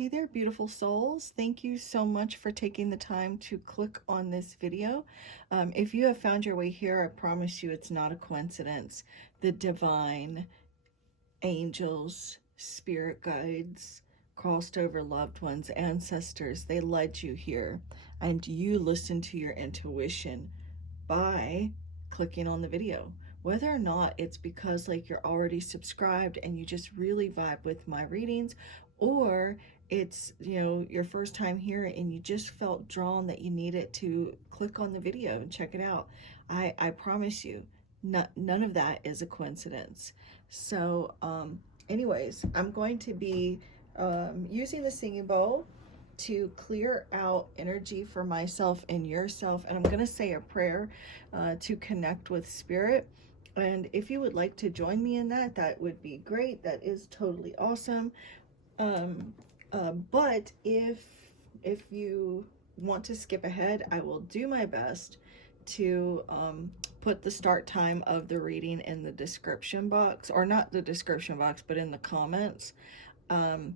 Hey there, beautiful souls. Thank you so much for taking the time to click on this video. If you have found your way here, I promise you it's not a coincidence. The divine angels, spirit guides, crossed over loved ones, ancestors, they led you here. And you listen to your intuition by clicking on the video. Whether or not it's because like you're already subscribed and you just really vibe with my readings, or it's, you know, your first time here and you just felt drawn that you needed to click on the video and check it out. I promise you, none of that is a coincidence. So anyways, I'm going to be using the singing bowl to clear out energy for myself and yourself, and I'm going to say a prayer to connect with spirit. And if you would like to join me in that, that would be great. That is totally awesome. But if you want to skip ahead, I will do my best to put the start time of the reading in the description box, or not the description box, but in the comments. But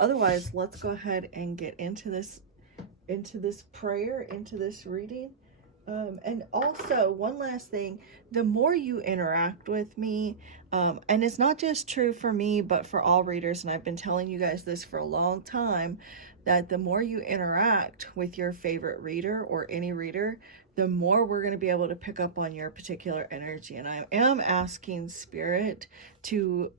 otherwise, let's go ahead and get into this prayer, into this reading. And also, one last thing, the more you interact with me, and it's not just true for me, but for all readers, and I've been telling you guys this for a long time, that the more you interact with your favorite reader or any reader, the more we're going to be able to pick up on your particular energy. And I am asking Spirit to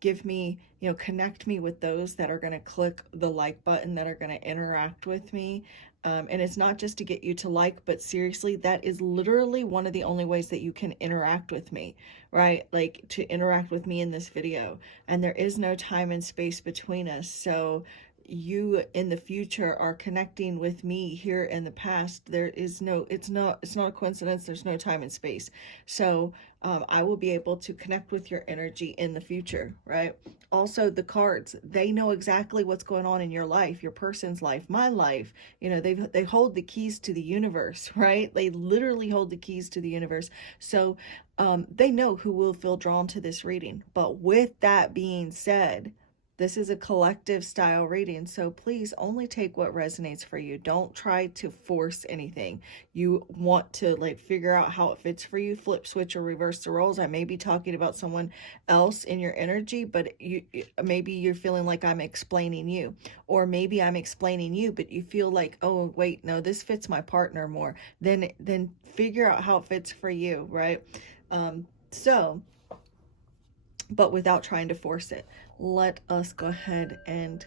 give me, you know, connect me with those that are going to click the like button, that are going to interact with me. And it's not just to get you to like, but seriously, that is literally one of the only ways that you can interact with me, right? Like to interact with me in this video. And there is no time and space between us. So you in the future are connecting with me here in the past. There is no, it's not a coincidence. There's no time and space. So I will be able to connect with your energy in the future, right? Also, the cards, they know exactly what's going on in your life, your person's life, my life. You know, they hold the keys to the universe, right? They literally hold the keys to the universe. So they know who will feel drawn to this reading. But with that being said, this is a collective style reading, so please only take what resonates for you. Don't try to force anything. You want to like figure out how it fits for you, flip, switch, or reverse the roles. I may be talking about someone else in your energy, but maybe you're feeling like I'm explaining you, or maybe I'm explaining you, but you feel like, oh wait, no, this fits my partner more. Then figure out how it fits for you, right? But without trying to force it. Let us go ahead and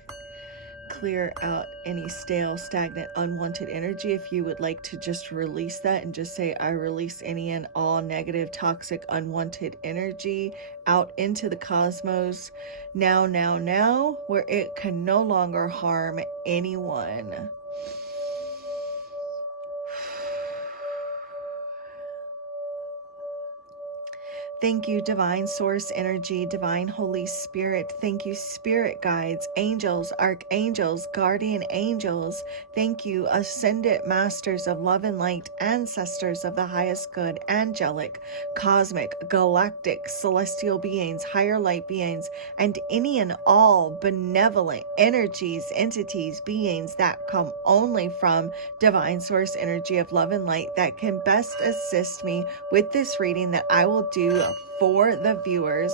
clear out any stale, stagnant, unwanted energy. If you would like to just release that and just say, I release any and all negative, toxic, unwanted energy out into the cosmos now, where it can no longer harm anyone. Thank you, Divine Source Energy, Divine Holy Spirit. Thank you, Spirit Guides, Angels, Archangels, Guardian Angels. Thank you, Ascended Masters of Love and Light, Ancestors of the Highest Good, Angelic, Cosmic, Galactic, Celestial Beings, Higher Light Beings, and any and all benevolent energies, entities, beings that come only from Divine Source Energy of Love and Light that can best assist me with this reading that I will do for the viewers.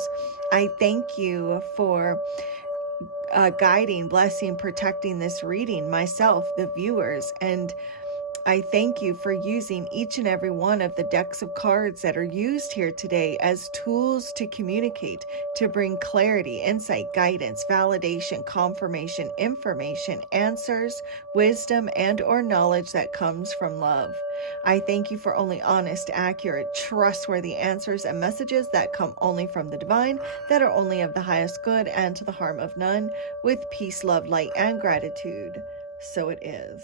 I thank you for guiding, blessing, protecting this reading, myself, the viewers, and I thank you for using each and every one of the decks of cards that are used here today as tools to communicate, to bring clarity, insight, guidance, validation, confirmation, information, answers, wisdom, and or knowledge that comes from love. I thank you for only honest, accurate, trustworthy answers and messages that come only from the divine, that are only of the highest good and to the harm of none, with peace, love, light, and gratitude. So it is.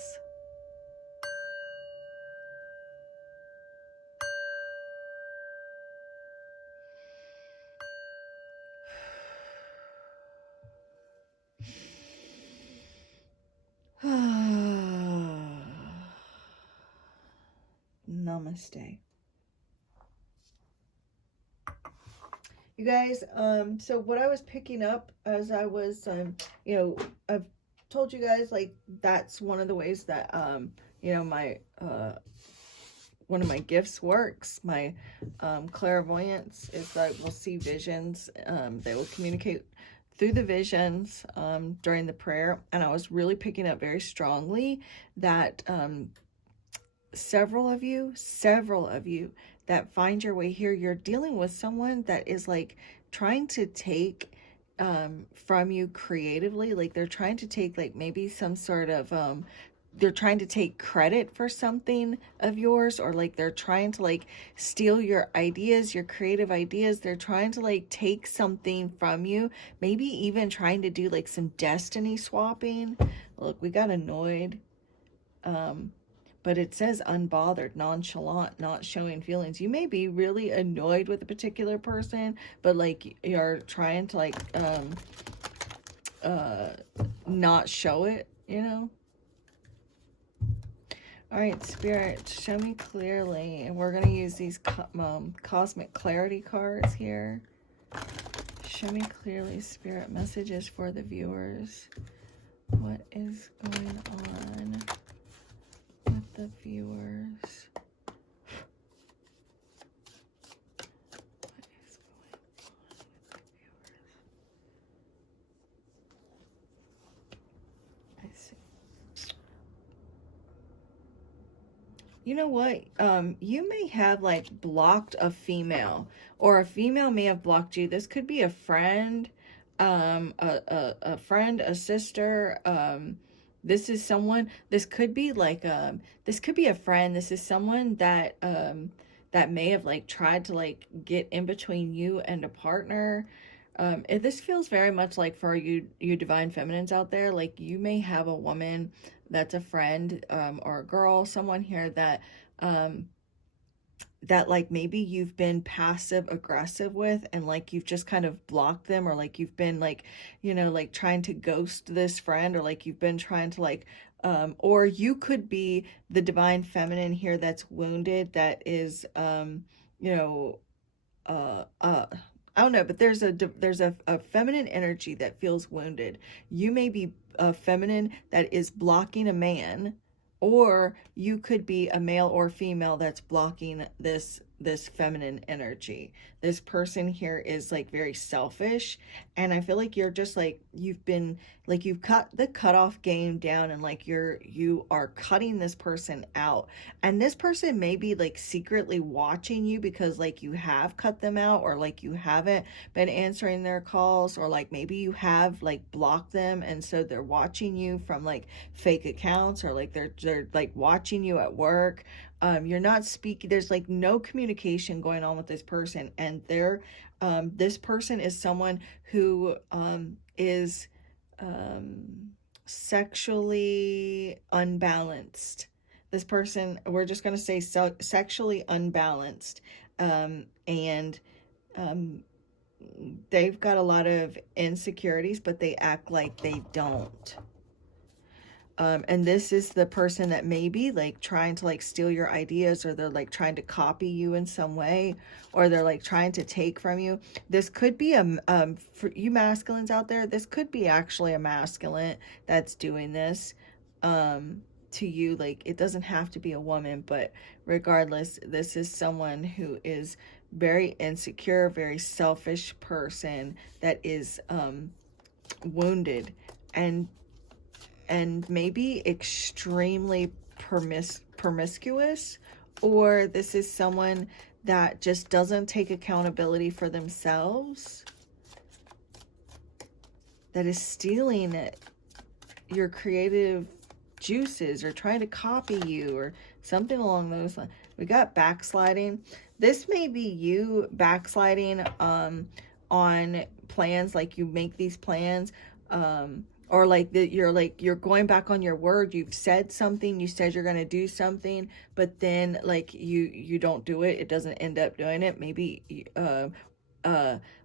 Namaste. You guys, so what I was picking up as I was, I've told you guys, like, that's one of the ways that, my, one of my gifts works. My clairvoyance is that we'll see visions. They will communicate through the visions during the prayer. And I was really picking up very strongly that several of you that find your way here, you're dealing with someone that is like trying to take from you creatively. Like they're trying to take like maybe some sort of they're trying to take credit for something of yours, or like they're trying to like steal your ideas, your creative ideas. They're trying to like take something from you, maybe even trying to do like some destiny swapping. Look, we got annoyed. But it says unbothered, nonchalant, not showing feelings. You may be really annoyed with a particular person, but like you're trying to like not show it, you know? All right, Spirit, show me clearly. And we're going to use these Cosmic Clarity cards here. Show me clearly, Spirit, messages for the viewers. What is going on with the viewers? You know what? You may have like blocked a female, or a female may have blocked you. This could be a friend, a friend, a sister. This is someone. This could be like this could be a friend. This is someone that that may have like tried to like get in between you and a partner. This feels very much like for you divine feminines out there, like you may have a woman that's a friend or a girl, someone here that that like maybe you've been passive aggressive with, and like you've just kind of blocked them, or like you've been like, like trying to ghost this friend, or like you've been trying to like or you could be the divine feminine here that's wounded, that is I don't know, but there's a feminine energy that feels wounded. You may be a feminine that is blocking a man, or you could be a male or female that's blocking this feminine energy. This person here is like very selfish, and I feel like you're just like you've cut the cutoff game down, and like you are cutting this person out, and this person may be like secretly watching you because like you have cut them out, or like you haven't been answering their calls, or like maybe you have like blocked them, and so they're watching you from like fake accounts, or like they're like watching you at work. You're not speaking, there's like no communication going on with this person, and this person is someone who is sexually unbalanced. This person, we're just going to say sexually unbalanced, and they've got a lot of insecurities, but they act like they don't. And this is the person that may be like trying to like steal your ideas, or they're like trying to copy you in some way, or they're like trying to take from you. This could be for you masculines out there, this could be actually a masculine that's doing this to you. Like it doesn't have to be a woman, but regardless, this is someone who is very insecure, very selfish person that is wounded, and maybe extremely promiscuous, or this is someone that just doesn't take accountability for themselves, that is stealing your creative juices, or trying to copy you, or something along those lines. We got backsliding. This may be you backsliding on plans, like you make these plans, or like that you're going back on your word. You've said something, you said you're going to do something, but then like you don't do it. It doesn't end up doing it. Maybe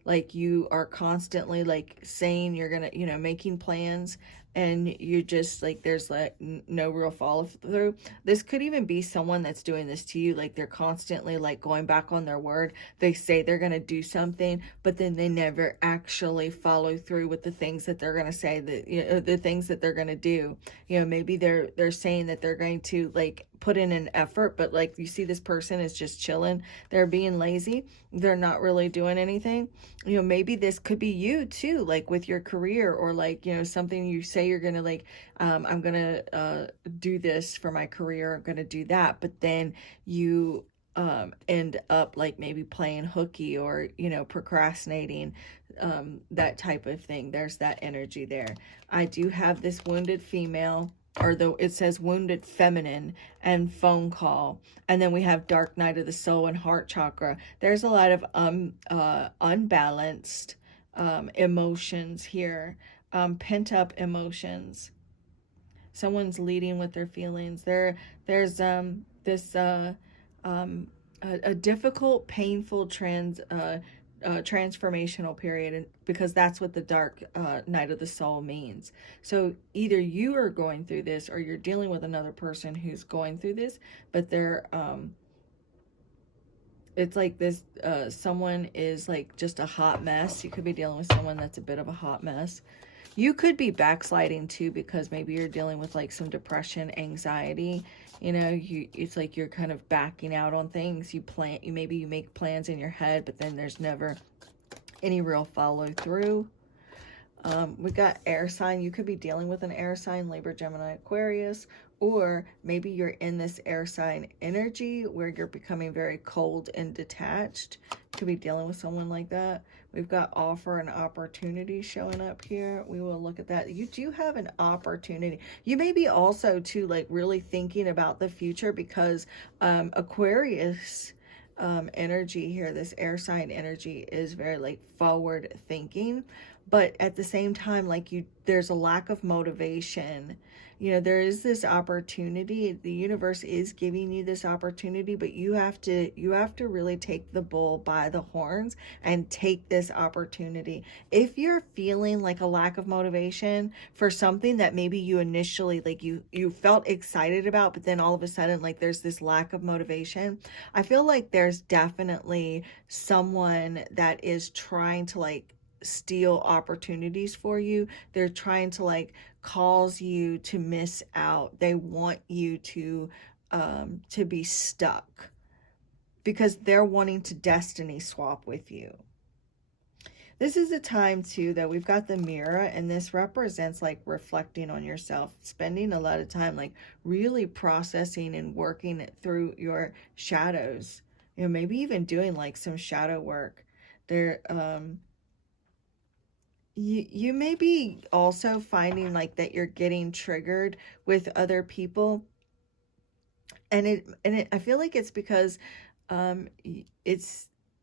like you are constantly like saying you're gonna, making plans, and you just like there's like no real follow through. This could even be someone that's doing this to you, like they're constantly like going back on their word. They say they're going to do something, but then they never actually follow through with the things that they're going to say, that the things that they're going to do. Maybe they're saying that they're going to like put in an effort, but like you see this person is just chilling, they're being lazy, they're not really doing anything. Maybe this could be you too, like with your career, or like something you say you're gonna like, I'm gonna do this for my career, I'm gonna do that, but then you end up like maybe playing hooky, or procrastinating, that type of thing. There's that energy there. I do have this wounded female, or though it says wounded feminine, and phone call, and then we have dark night of the soul and heart chakra. There's a lot of unbalanced emotions here, pent up emotions. Someone's leading with their feelings. There's this a difficult, painful transformational period, and because that's what the dark night of the soul means. So either you are going through this, or you're dealing with another person who's going through this, but they're it's like this someone is like just a hot mess. You could be dealing with someone that's a bit of a hot mess. You could be backsliding too, because maybe you're dealing with like some depression, anxiety. It's like you're kind of backing out on things. Maybe you make plans in your head, but then there's never any real follow through. We got air sign. You could be dealing with an air sign, Libra, Gemini, Aquarius, or maybe you're in this air sign energy where you're becoming very cold and detached. Could be dealing with someone like that. We've got offer and opportunity showing up here. We will look at that. You do have an opportunity. You may be also too like really thinking about the future, because Aquarius energy here, this air sign energy, is very like forward thinking, but at the same time, like there's a lack of motivation. There is this opportunity, the universe is giving you this opportunity, but you have to really take the bull by the horns and take this opportunity. If you're feeling like a lack of motivation for something that maybe you initially like you felt excited about, but then all of a sudden like there's this lack of motivation, I feel like there's definitely someone that is trying to like steal opportunities for you. They're trying to like cause you to miss out. They want you to be stuck, because they're wanting to destiny swap with you. This is a time too that we've got the mirror, and this represents like reflecting on yourself, spending a lot of time like really processing and working through your shadows. Maybe even doing like some shadow work. You may be also finding like that you're getting triggered with other people, and I feel like it's because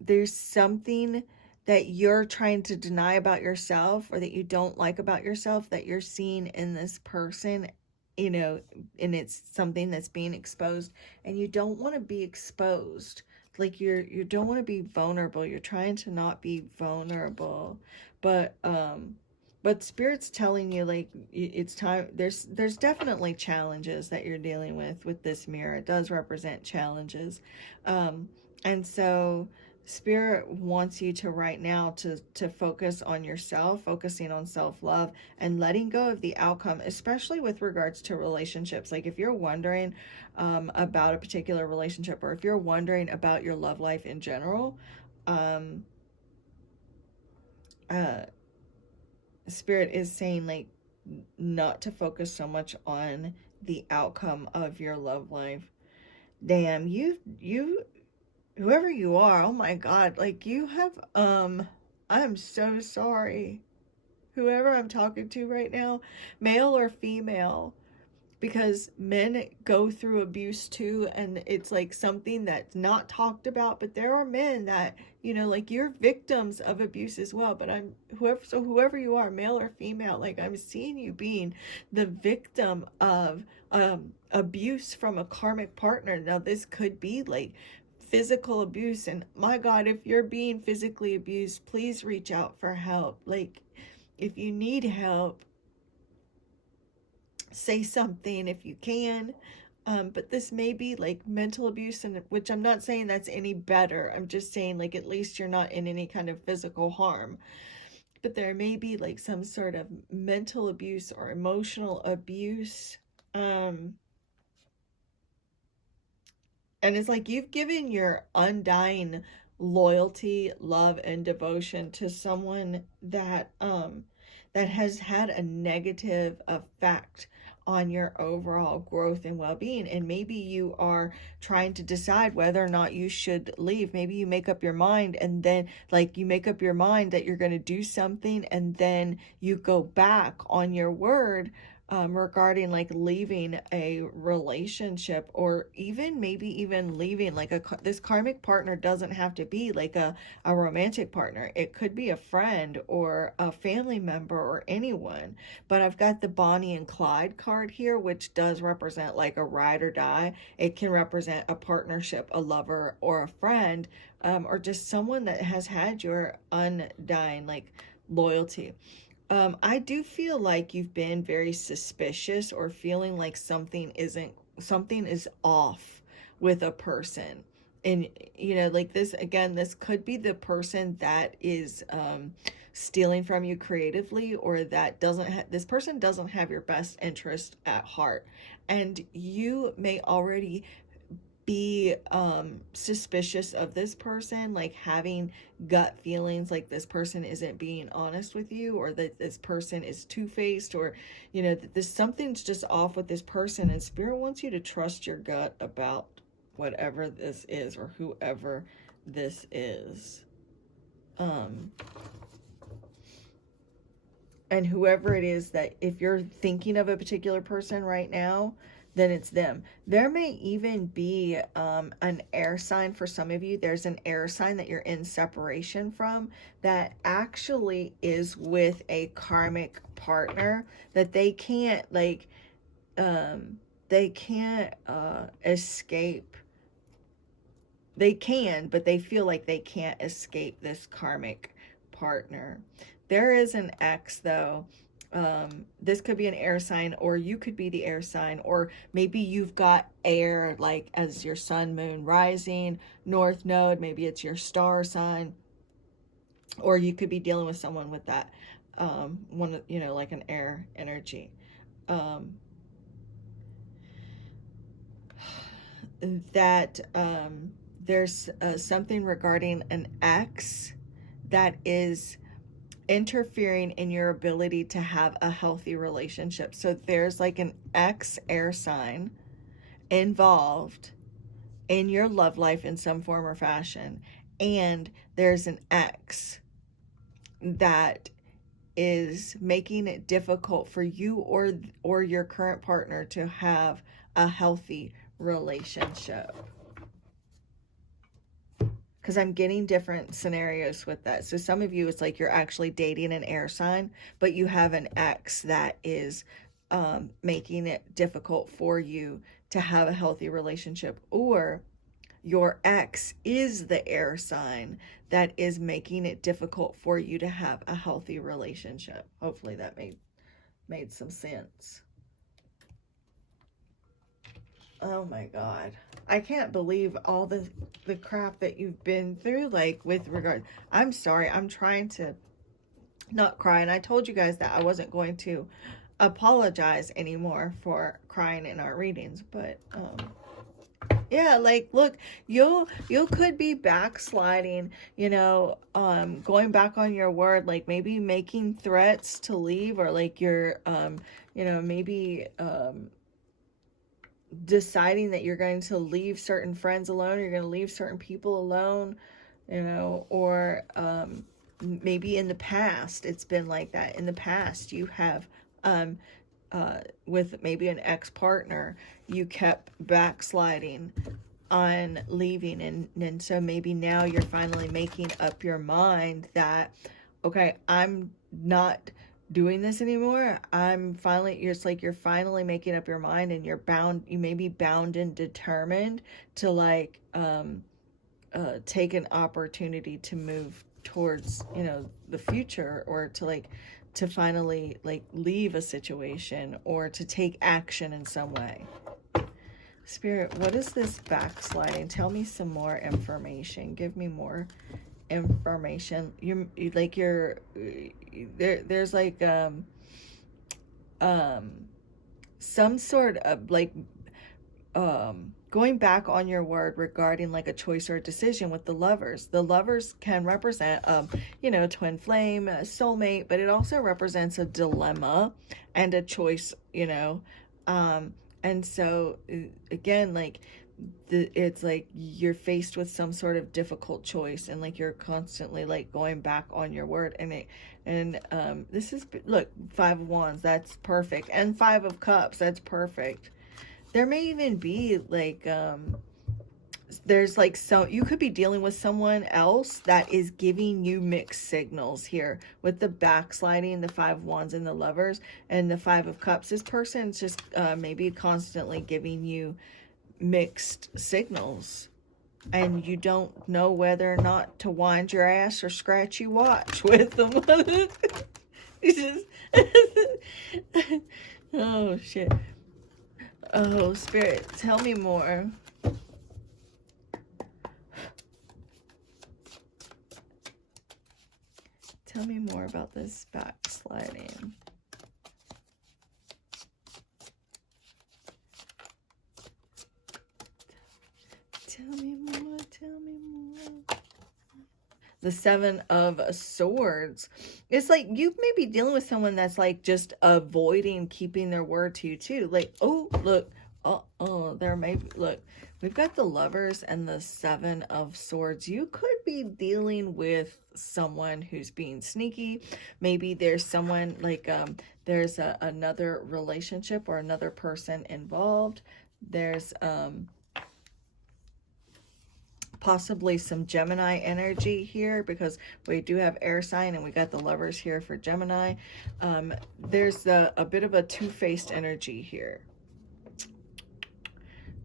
there's something that you're trying to deny about yourself, or that you don't like about yourself, that you're seeing in this person, and it's something that's being exposed, and you don't want to be exposed. Like you don't want to be vulnerable. You're trying to not be vulnerable, but Spirit's telling you like it's time. There's definitely challenges that you're dealing with this mirror. It does represent challenges, and so Spirit wants you to right now to focus on yourself, focusing on self-love, and letting go of the outcome, especially with regards to relationships. Like if you're wondering about a particular relationship, or if you're wondering about your love life in general, Spirit is saying like not to focus so much on the outcome of your love life. Damn, you whoever you are, oh my God, like you have, I'm so sorry. Whoever I'm talking to right now, male or female, because men go through abuse too, and it's like something that's not talked about, but there are men that, like you're victims of abuse as well, but whoever you are, male or female, like I'm seeing you being the victim of abuse from a karmic partner. Now this could be like physical abuse, and my God, if you're being physically abused, please reach out for help. Like if you need help, say something if you can. But this may be like mental abuse, and which I'm not saying that's any better. I'm just saying like at least you're not in any kind of physical harm. But there may be like some sort of mental abuse or emotional abuse. And it's like you've given your undying loyalty, love, and devotion to someone that has had a negative effect on your overall growth and well-being. And maybe you are trying to decide whether or not you should leave. Maybe you make up your mind, and then like you make up your mind that you're going to do something, and then you go back on your word, regarding like leaving a relationship, or even maybe even leaving like this karmic partner doesn't have to be like a romantic partner. It could be a friend or a family member or anyone. But I've got the Bonnie and Clyde card here, which does represent like a ride or die. It can represent a partnership, a lover, or a friend, or just someone that has had your undying like loyalty. I do feel like you've been very suspicious, or feeling like something is off with a person. And like this again, this could be the person that is stealing from you creatively, or that this person doesn't have your best interest at heart. And you may already be suspicious of this person, like having gut feelings like this person isn't being honest with you, or that this person is two-faced, or that this something's just off with this person, and spirit wants you to trust your gut about whatever this is, or whoever this is. And whoever it is, that if you're thinking of a particular person right now, then it's them. There may even be an air sign for some of you. There's an air sign that you're in separation from that actually is with a karmic partner, that they can't escape. They can, but they feel like they can't escape this karmic partner. There is an X though. This could be an air sign, or you could be the air sign, or maybe you've got air like as your sun, moon, rising, north node. Maybe it's your star sign, or you could be dealing with someone with that one, like an air energy. That there's something regarding an X that is interfering in your ability to have a healthy relationship. So there's like an X air sign involved in your love life in some form or fashion, and there's an X that is making it difficult for you or your current partner to have a healthy relationship. Because I'm getting different scenarios with that. So some of you, it's like you're actually dating an air sign, but you have an ex that is making it difficult for you to have a healthy relationship. Or your ex is the air sign that is making it difficult for you to have a healthy relationship. Hopefully that made some sense. Oh my God. I can't believe all the crap that you've been through, like with regard. I'm sorry. I'm trying to not cry. And I told you guys that I wasn't going to apologize anymore for crying in our readings. But yeah, like look, you could be backsliding, going back on your word, like maybe making threats to leave, or like you're maybe deciding that you're going to leave certain friends alone, or you're going to leave certain people alone, or maybe in the past it's been like that. In the past you have with maybe an ex-partner, you kept backsliding on leaving, and so maybe now you're finally making up your mind that, okay, I'm not doing this anymore. It's like you're finally making up your mind, and you may be bound and determined to like take an opportunity to move towards, you know, the future, or to like to finally like leave a situation or to take action in some way. Spirit, what is this backsliding? Tell me some more information. Give me more information. There's like some sort of like going back on your word regarding like a choice or a decision with the Lovers. The Lovers can represent you know, twin flame, a soulmate, but it also represents a dilemma and a choice, you know. And so again, like it's like you're faced with some sort of difficult choice, and like you're constantly like going back on your word. And this is, look, 5 of Wands, that's perfect, and 5 of Cups, that's perfect. There may even be like there's like, so you could be dealing with someone else that is giving you mixed signals here with the backsliding, the 5 of Wands and the Lovers, and the 5 of Cups. This person's just maybe constantly giving you mixed signals, and you don't know whether or not to wind your ass or scratch your watch with them. It's just oh shit. Oh, Spirit, tell me more. Tell me more about this backsliding. Tell me more, tell me more. The 7 of Swords. It's like you may be dealing with someone that's like just avoiding keeping their word to you too. Like, oh, look. There may be, look, we've got the Lovers and the 7 of Swords. You could be dealing with someone who's being sneaky. Maybe there's someone like, there's another relationship or another person involved. There's, possibly some Gemini energy here, because we do have air sign and we got the Lovers here for Gemini. There's a bit of a two-faced energy here.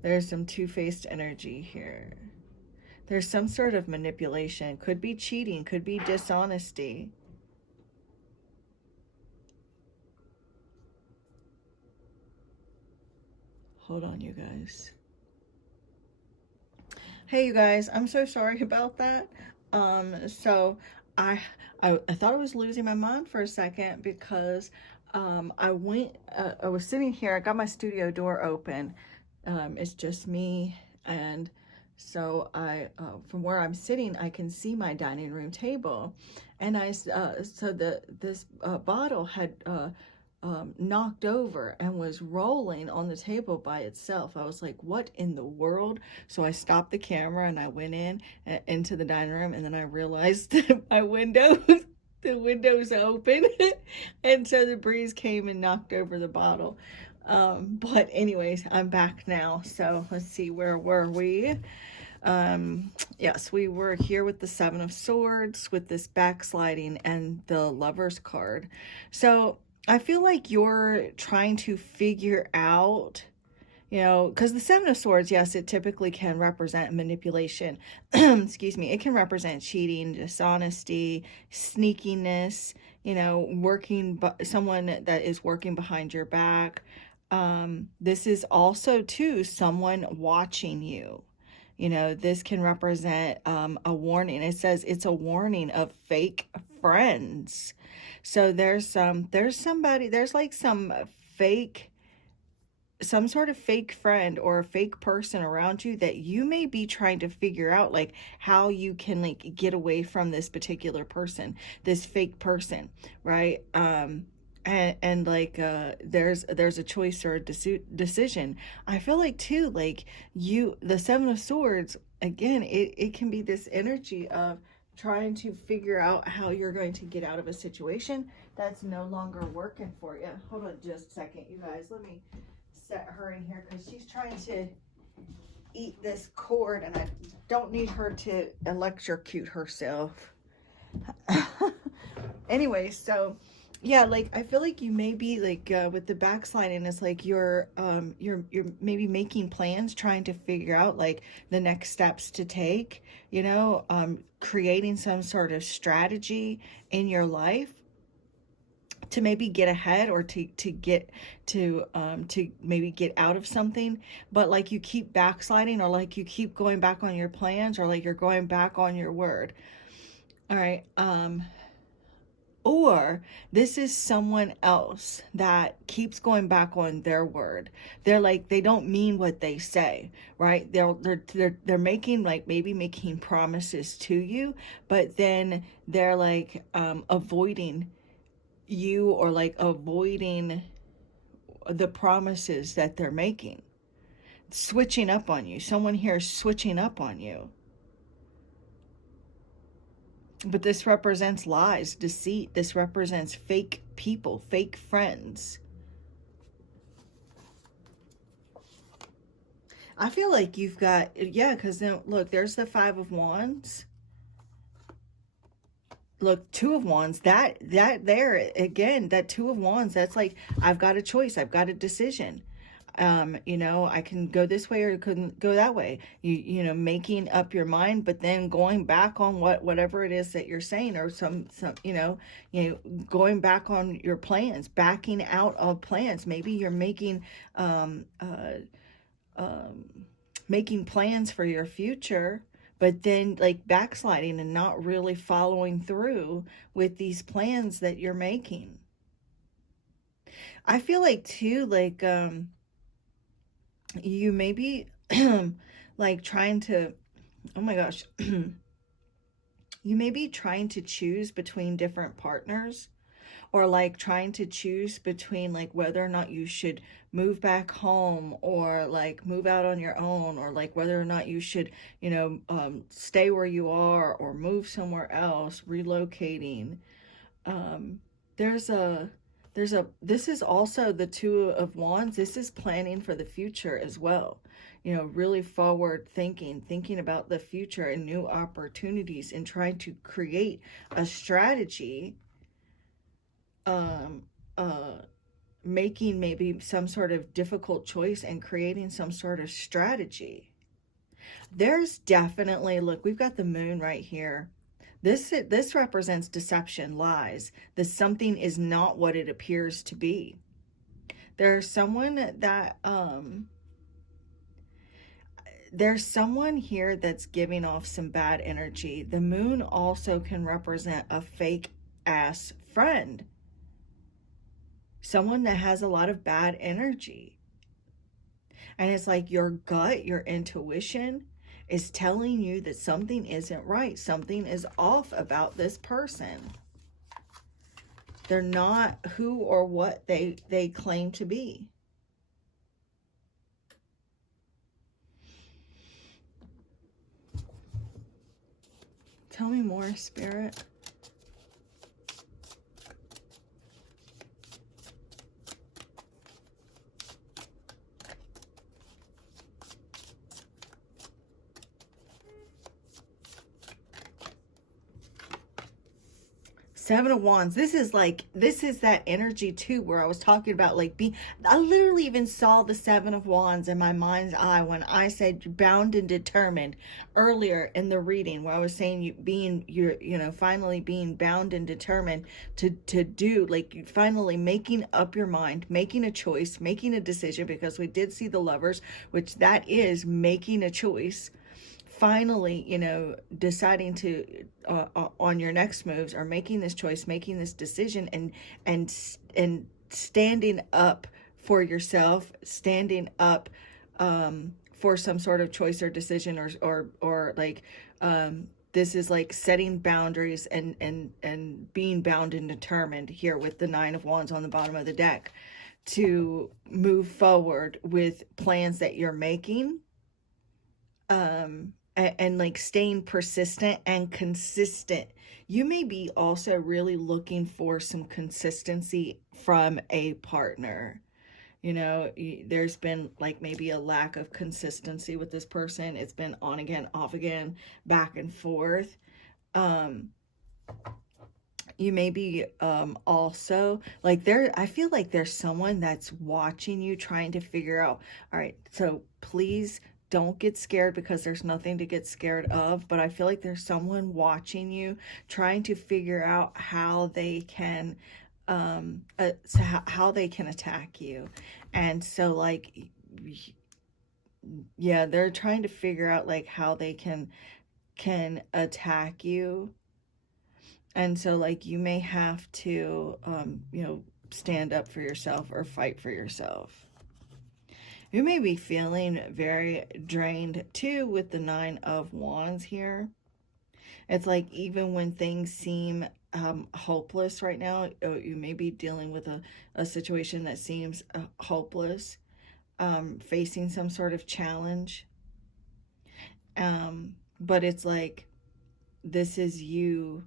There's some two-faced energy here. There's some sort of manipulation. Could be cheating, could be dishonesty. Hold on, you guys. Hey, you guys, I'm so sorry about that. So I thought I was losing my mind for a second, because I was sitting here, I got my studio door open. It's just me, and so from where I'm sitting, I can see my dining room table, and this bottle had knocked over and was rolling on the table by itself. I was like, what in the world? So I stopped the camera and I went into the dining room, and then I realized that my the window's open, and so the breeze came and knocked over the bottle. But anyways, I'm back now. So let's see, where were we? Yes, we were here with the 7 of Swords, with this backsliding and the Lovers card. So I feel like you're trying to figure out, you know, because the 7 of Swords, yes, it typically can represent manipulation. Excuse me. It can represent cheating, dishonesty, sneakiness, you know, someone that is working behind your back. This is also too someone watching you. You know, this can represent a warning. It says it's a warning of fake friends. So there's somebody, there's like some sort of fake friend or a fake person around you that you may be trying to figure out like how you can like get away from this particular person, this fake person, right? And like there's a choice or a decision. I feel like too, like the 7 of Swords, again, it can be this energy of trying to figure out how you're going to get out of a situation that's no longer working for you. Hold on just a second, you guys. Let me set her in here, because she's trying to eat this cord and I don't need her to electrocute herself. Anyway, so Yeah, like I feel like you may be like with the backsliding, it's like you're maybe making plans, trying to figure out like the next steps to take, creating some sort of strategy in your life to maybe get ahead, or to maybe get out of something, but like you keep backsliding, or like you keep going back on your plans, or like you're going back on your word. All right. Or this is someone else that keeps going back on their word. They're like, they don't mean what they say, right? They're making, like, maybe making promises to you, but then they're like avoiding you, or like avoiding the promises that they're making. Switching up on you. Someone here is switching up on you. But this represents lies, deceit. This represents fake people, fake friends. I feel like you've got, yeah, because then look, there's the Five of Wands. Look, Two of Wands. That there again, that Two of Wands. That's like, I've got a choice. I've got a decision. I can go this way, or couldn't go that way. Making up your mind, but then going back on whatever it is that you're saying, or going back on your plans, backing out of plans. Maybe you're um, making plans for your future, but then like backsliding and not really following through with these plans that you're making. I feel like too, like you may be like trying to, oh my gosh, you may be trying to choose between different partners, or like trying to choose between like whether or not you should move back home, or like move out on your own, or like whether or not you should stay where you are, or move somewhere else, relocating. um there's a this is also the Two of Wands. This is planning for the future as well, really forward thinking about the future and new opportunities, and trying to create a strategy, um uh making maybe some sort of difficult choice and creating some sort of strategy. There's definitely, look, we've got the Moon right here. This represents deception, lies. That something is not what it appears to be. There's someone that there's someone here that's giving off some bad energy. The Moon also can represent a fake ass friend. Someone that has a lot of bad energy. And it's like your gut, your intuition is telling you that something isn't right. Something is off about this person. They're not who or what they claim to be. Tell me more, Spirit. Seven of Wands. This is that energy too, where I was talking about like I literally even saw the Seven of Wands in my mind's eye when I said bound and determined earlier in the reading, where I was saying you're finally being bound and determined to do, like, finally making up your mind, making a choice, making a decision, because we did see the Lovers, which that is making a choice. Finally, deciding to on your next moves, or making this choice, making this decision, and standing up for yourself, standing up for some sort of choice or decision, or like this is like setting boundaries, and being bound and determined here with the Nine of Wands on the bottom of the deck, to move forward with plans that you're making, and like staying persistent and consistent. You may be also really looking for some consistency from a partner. There's been like maybe a lack of consistency with this person. It's been on again, off again, back and forth. You may be also like there, I feel like there's someone that's watching you trying to figure out, all right, so please don't get scared because there's nothing to get scared of, but I feel like there's someone watching you trying to figure out how they can how they can attack you. And so like yeah, they're trying to figure out like how they can attack you. And so, like, you may have to, stand up for yourself or fight for yourself. You may be feeling very drained too with the Nine of Wands here. It's like even when things seem hopeless right now, you may be dealing with a situation that seems hopeless, facing some sort of challenge. But it's like this is you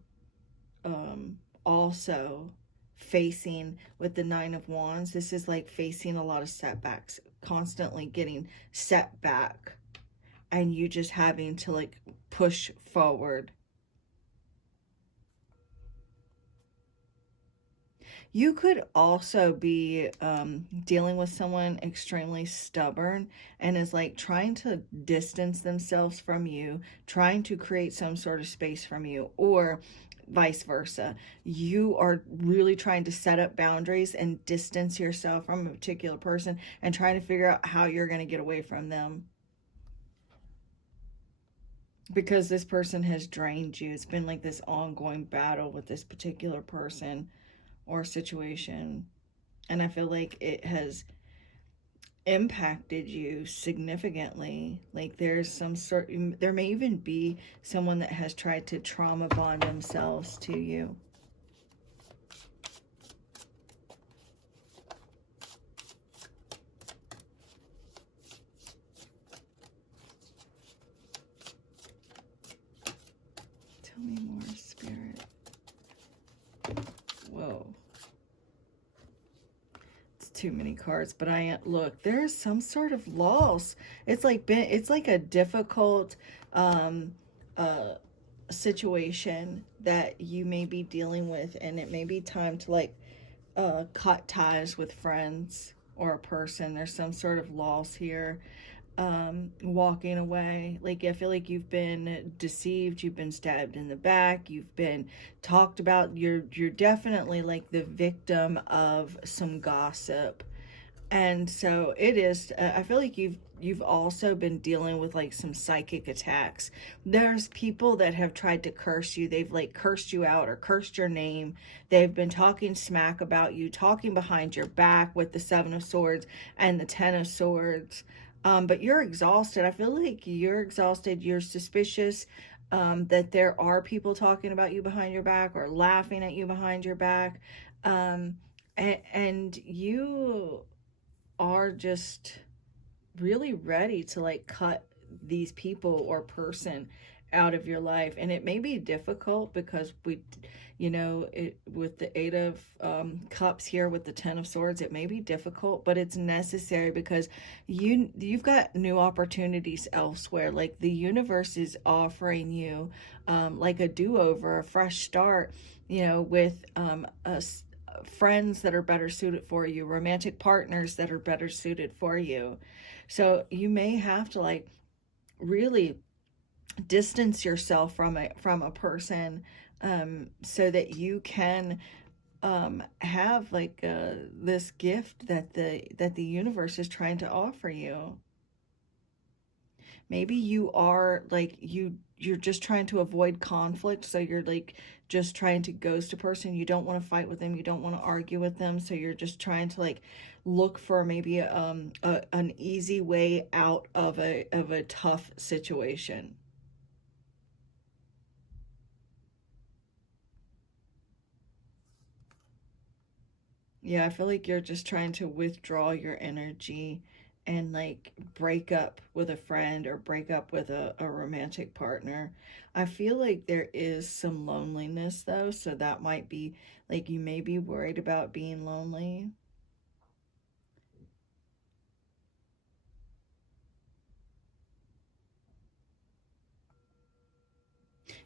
also facing with the Nine of Wands. This is like facing a lot of setbacks, constantly getting set back, and you just having to like push forward. You could also be dealing with someone extremely stubborn and is like trying to distance themselves from you, trying to create some sort of space from you, or vice versa. You are really trying to set up boundaries and distance yourself from a particular person and trying to figure out how you're going to get away from them because this person has drained you. It's been like this ongoing battle with this particular person or situation. And I feel like it has impacted you significantly. Like there's some sort, there may even be someone that has tried to trauma bond themselves to you. Tell me more, Spirit. Whoa. It's too many cards, but look, there's some sort of loss. It's like a difficult situation that you may be dealing with, and it may be time to like cut ties with friends or a person. There's some sort of loss here. Walking away. Like I feel like you've been deceived, you've been stabbed in the back, you've been talked about. You're definitely like the victim of some gossip. And so it is, I feel like you've also been dealing with like some psychic attacks. There's people that have tried to curse you. They've like cursed you out or cursed your name. They've been talking smack about you, talking behind your back with the Seven of Swords and the Ten of Swords. But you're exhausted. I feel like you're exhausted. You're suspicious that there are people talking about you behind your back or laughing at you behind your back. And you are just really ready to like cut these people or person out of your life. And it may be difficult because with the Eight of Cups here with the Ten of Swords, it may be difficult, but it's necessary because you've got new opportunities elsewhere. Like the universe is offering you like a do-over, a fresh start, with friends that are better suited for you, romantic partners that are better suited for you. So you may have to like really distance yourself from a person so that you can have like this gift that the universe is trying to offer you. Maybe you are like you're just trying to avoid conflict, so you're like just trying to ghost a person. You don't want to fight with them, you don't want to argue with them, so you're just trying to like look for maybe an easy way out of a tough situation. Yeah, I feel like you're just trying to withdraw your energy and like break up with a friend or break up with a romantic partner. I feel like there is some loneliness though, so that might be like you may be worried about being lonely.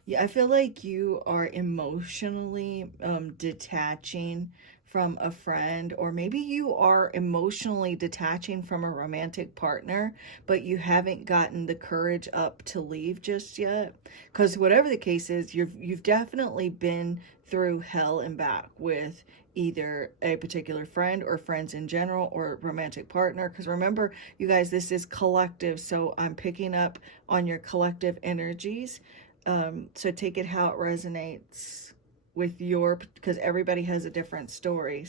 Yeah, I feel like you are emotionally detaching from a friend, or maybe you are emotionally detaching from a romantic partner, but you haven't gotten the courage up to leave just yet. Because whatever the case is, you've definitely been through hell and back with either a particular friend or friends in general or romantic partner. Because remember, you guys, this is collective, so I'm picking up on your collective energies. So take it how it resonates with your, because everybody has a different story.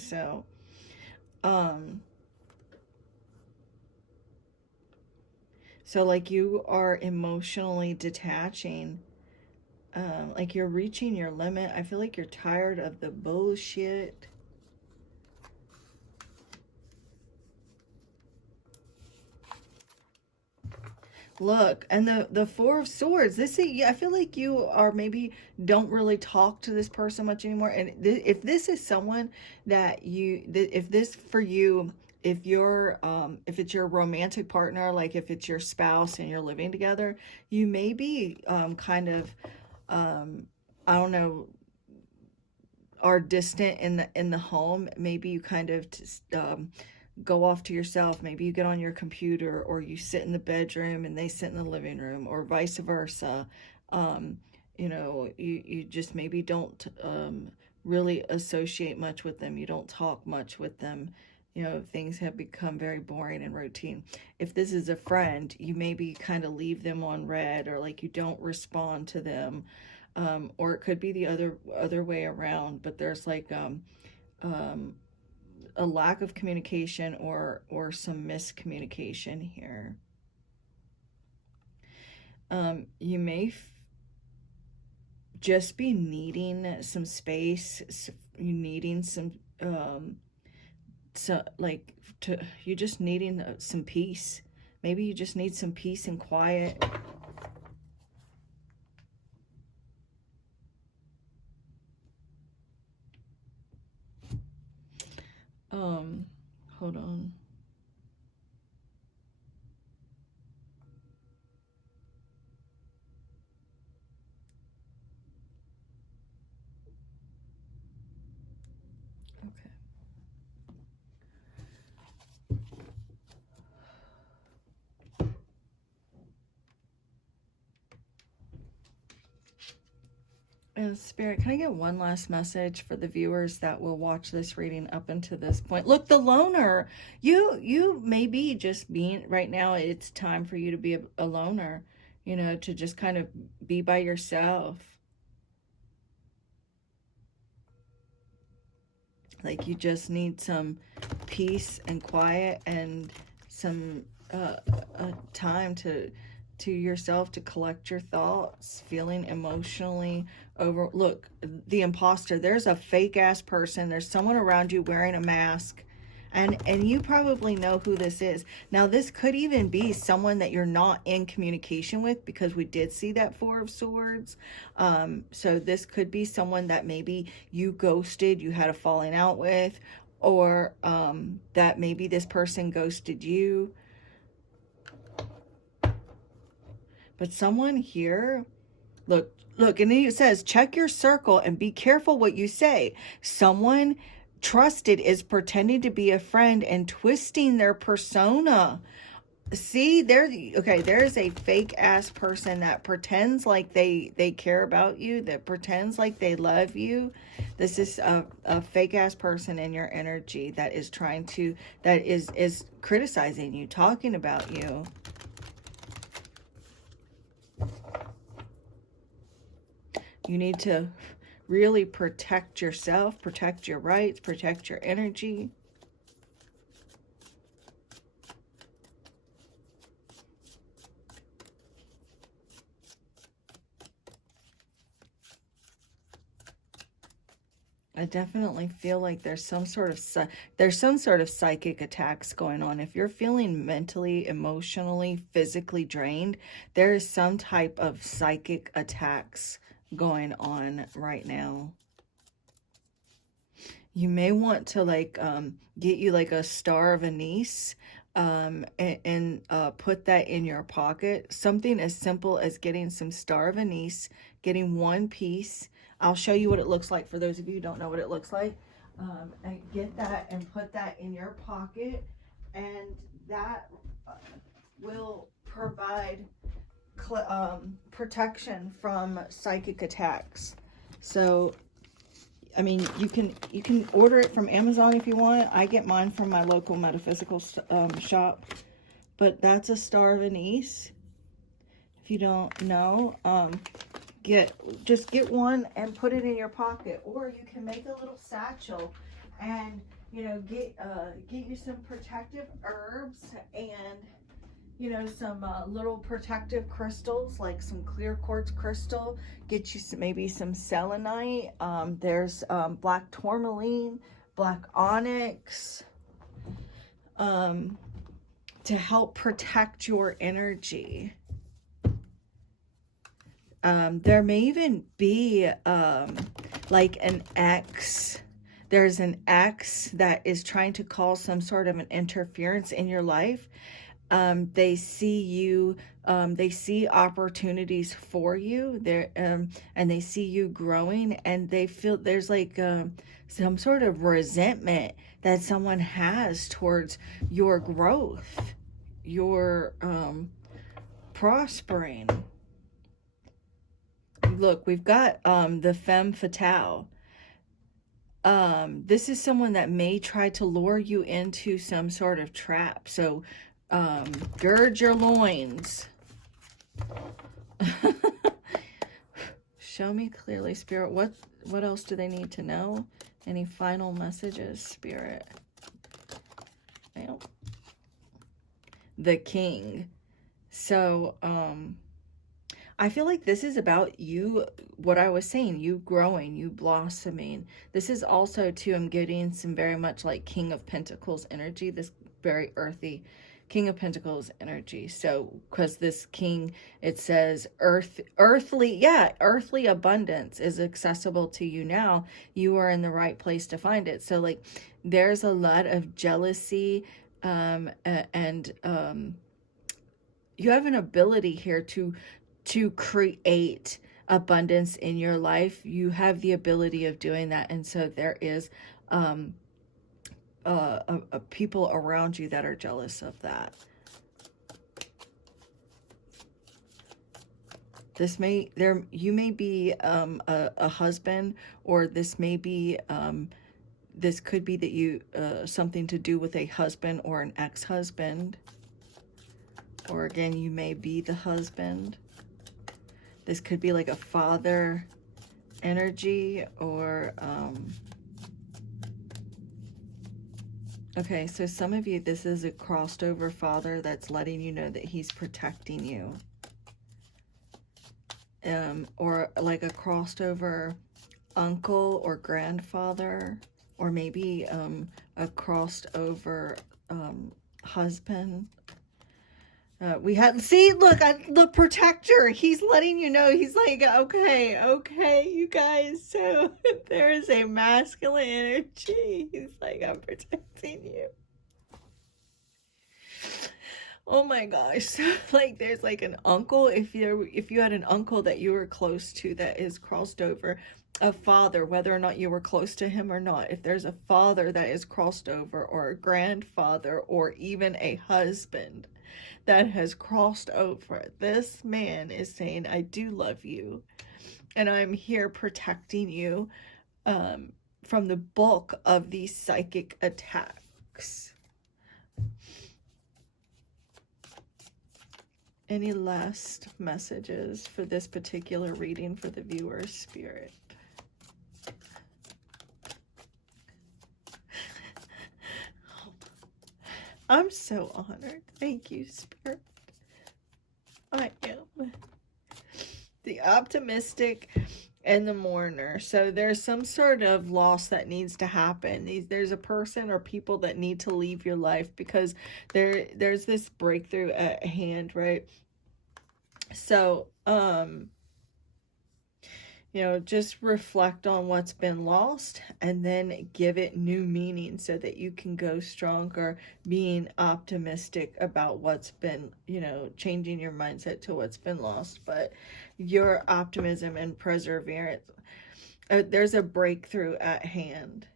Um, so like you are emotionally detaching, like you're reaching your limit. I feel like you're tired of the bullshit. Look, and the Four of Swords. This is, yeah, I feel like you are maybe don't really talk to this person much anymore. And if this is someone that if this for you, if you're, if it's your romantic partner, like if it's your spouse and you're living together, you may be, kind of, um, I don't know, are distant in the home. Maybe you kind of go off to yourself. Maybe you get on your computer, or you sit in the bedroom and they sit in the living room, or vice versa. Um, you just maybe don't really associate much with them. You don't talk much with them. Things have become very boring and routine. If this is a friend, you maybe kind of leave them on red, or like you don't respond to them. Or it could be the other way around, but there's like um, a lack of communication, or some miscommunication here. You may just be needing some space. You needing some so like to you just needing some peace. Maybe you just need some peace and quiet. Um, Hold on. Okay. Spirit, can I get one last message for the viewers that will watch this reading up until this point? Look, the loner, you may be just being right now. It's time for you to be a loner, to just kind of be by yourself. Like you just need some peace and quiet, and some time to yourself to collect your thoughts, feeling emotionally over. Look, the imposter, there's a fake ass person, there's someone around you wearing a mask, and you probably know who this is. Now this could even be someone that you're not in communication with, because we did see that Four of Swords. So this could be someone that maybe you ghosted, you had a falling out with, or that maybe this person ghosted you. But someone here, look, and it says, check your circle and be careful what you say. Someone trusted is pretending to be a friend and twisting their persona. See, there's a fake ass person that pretends like they care about you, that pretends like they love you. This is a fake ass person in your energy that is that is criticizing you, talking about you. You need to really protect yourself, protect your rights, protect your energy. I definitely feel like there's some sort of psychic attacks going on. If you're feeling mentally, emotionally, physically drained, there is some type of psychic attacks going on right now. You may want to like get you like a star of anise, and put that in your pocket. Something as simple as getting some star of anise, getting one piece. I'll show you what it looks like for those of you who don't know what it looks like. And get that and put that in your pocket, and that will provide protection from psychic attacks. So I mean, you can order it from Amazon if you want. I get mine from my local metaphysical shop. But that's a star of anise. If you don't know, just get one and put it in your pocket, or you can make a little satchel, and get you some protective herbs, and some little protective crystals, like some clear quartz crystal. Get you maybe some selenite. There's black tourmaline, black onyx, to help protect your energy. There may even be like an ex. There's an ex that is trying to cause some sort of an interference in your life. They see you, they see opportunities for you there, and they see you growing, and they feel there's like some sort of resentment that someone has towards your growth, your prospering. Look, we've got the femme fatale. This is someone that may try to lure you into some sort of trap. So gird your loins. Show me clearly, Spirit. What else do they need to know? Any final messages, Spirit? Well, the King. So I feel like this is about you, what I was saying, you growing, you blossoming. This is also, too, I'm getting some very much like King of Pentacles energy, this very earthy King of Pentacles energy. So, because this king, it says earthly abundance is accessible to you now. You are in the right place to find it. So, like, there's a lot of jealousy, and you have an ability here to create abundance in your life. You have the ability of doing that, and so there is people around you that are jealous of that. You may be a husband, or this may be this could be that you something to do with a husband or an ex-husband, or again, you may be the husband. This could be like a father energy, or okay, so some of you, this is a crossed over father that's letting you know that he's protecting you. Or like a crossed over uncle or grandfather, or maybe a crossed over husband. We had, see, look, the protector, he's letting you know, he's like, okay, you guys, so there is a masculine energy. He's like, I'm protecting you. Oh my gosh. So, like, there's like an uncle, if you had an uncle that you were close to that is crossed over, a father, whether or not you were close to him or not, if there's a father that is crossed over, or a grandfather, or even a husband that has crossed over, this man is saying, I do love you, and I'm here protecting you from the bulk of these psychic attacks. Any last messages for this particular reading for the viewer's Spirit? I'm so honored. Thank you, Spirit. I am. The optimistic and the mourner. So there's some sort of loss that needs to happen. There's a person or people that need to leave your life, because there's this breakthrough at hand, right? So, just reflect on what's been lost and then give it new meaning so that you can go stronger, being optimistic about what's been, changing your mindset to what's been lost. But your optimism and perseverance, there's a breakthrough at hand.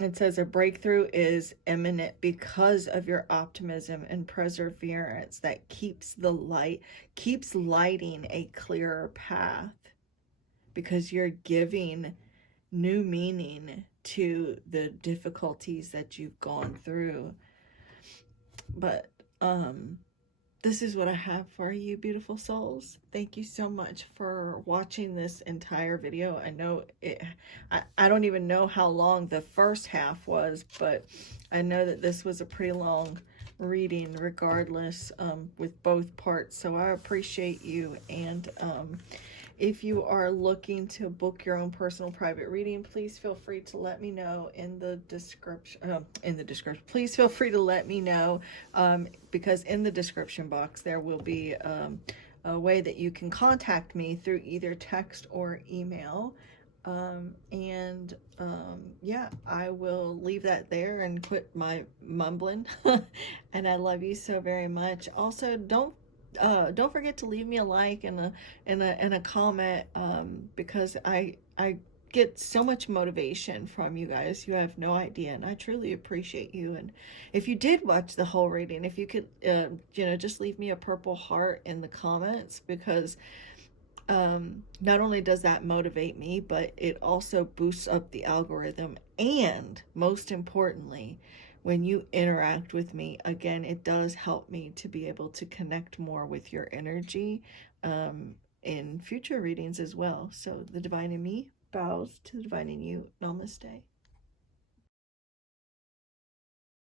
It says a breakthrough is imminent because of your optimism and perseverance that keeps lighting a clearer path, because you're giving new meaning to the difficulties that you've gone through. But this is what I have for you, beautiful souls. Thank you so much for watching this entire video. I know I don't even know how long the first half was, but I know that this was a pretty long reading regardless, with both parts. So I appreciate you. And if you are looking to book your own personal private reading, please feel free to let me know in the description. Please feel free to let me know, because in the description box there will be a way that you can contact me through either text or email. Yeah, I will leave that there and quit my mumbling. And I love you so very much. Also, don't forget to leave me a like and a comment, because I get so much motivation from you guys. You have no idea, and I truly appreciate you. And if you did watch the whole reading, if you could just leave me a purple heart in the comments, because not only does that motivate me, but it also boosts up the algorithm. And most importantly, when you interact with me, again, it does help me to be able to connect more with your energy, in future readings as well. So the divine in me bows to the divine in you. Namaste.